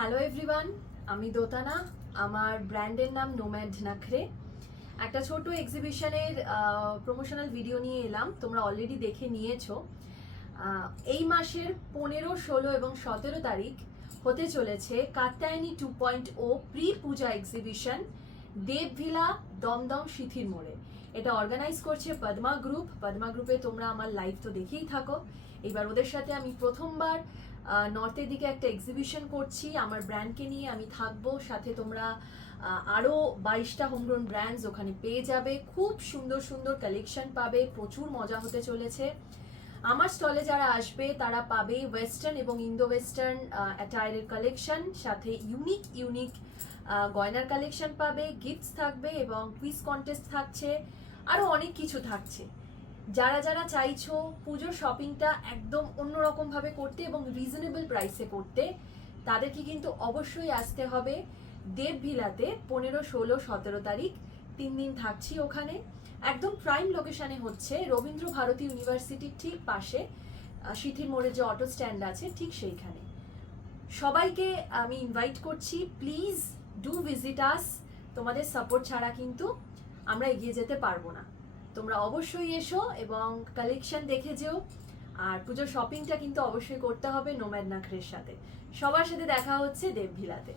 Hello everyone, আমি দোতানা। আমার ব্র্যান্ডের নাম নোম্যাড নাখরে। একটা ছোট এক্সিবিশনের প্রমোশনাল ভিডিও নিয়ে এলাম, তোমরা অলরেডি দেখে নিয়েছো। এই মাসের 15, 16 এবং 17 তারিখ হতে চলেছে কাত্যায়নী 2.0 প্রি পূজা এক্সিবিশন দেবভিলা, দমদম, সিথির মোড়ে। এটা অর্গানাইজ করছে পদ্মা গ্রুপ। পদ্মা গ্রুপে তোমরা আমার লাইভ তো দেখেই থাকো। এবার ওদের সাথে আমি প্রথমবার নর্থের দিকে একটা এক্সিবিশন করছি। আমার ব্র্যান্ডকে নিয়ে আমি থাকবো, সাথে তোমরা আরও 22টা হোমগ্রোন ব্র্যান্ডস ওখানে পেয়ে যাবে। খুব সুন্দর সুন্দর কালেকশন পাবে, প্রচুর মজা হতে চলেছে। আমার স্টলে যারা আসবে তারা পাবে ওয়েস্টার্ন এবং ইন্দো ওয়েস্টার্ন অ্যাটায়ারের কালেকশন, সাথে ইউনিক গয়নার কালেকশন পাবে, গিফটস থাকবে এবং কুইজ কন্টেস্ট থাকছে, আরও অনেক কিছু থাকছে। যারা যারা চাইছো পুজোর শপিংটা একদম অন্যরকম ভাবে করতে এবং রিজনেবল প্রাইসে করতে, তাদেরকে কিন্তু অবশ্যই আসতে হবে দেবভিলাতে। 15, 16, 17 তারিখ 3 দিন থাকছি ওখানে। একদম প্রাইম লোকেশনে হচ্ছে রবীন্দ্র ভারতী ইউনিভার্সিটির ঠিক পাশে, সিথির মোড়ে যে অটো স্ট্যান্ড আছে ঠিক সেইখানে। সবাইকে আমি ইনভাইট করছি, প্লিজ ডু ভিজিট আস। তোমাদের সাপোর্ট ছাড়া কিন্তু আমরা এগিয়ে যেতে পারবো না। তোমরা অবশ্যই এসো এবং কালেকশন দেখে যেও। আর পুজোর শপিংটা কিন্তু অবশ্যই করতে হবে নোম্যাড নাখরের সাথে। সবার সাথে দেখা হচ্ছে দেবভিলাতে।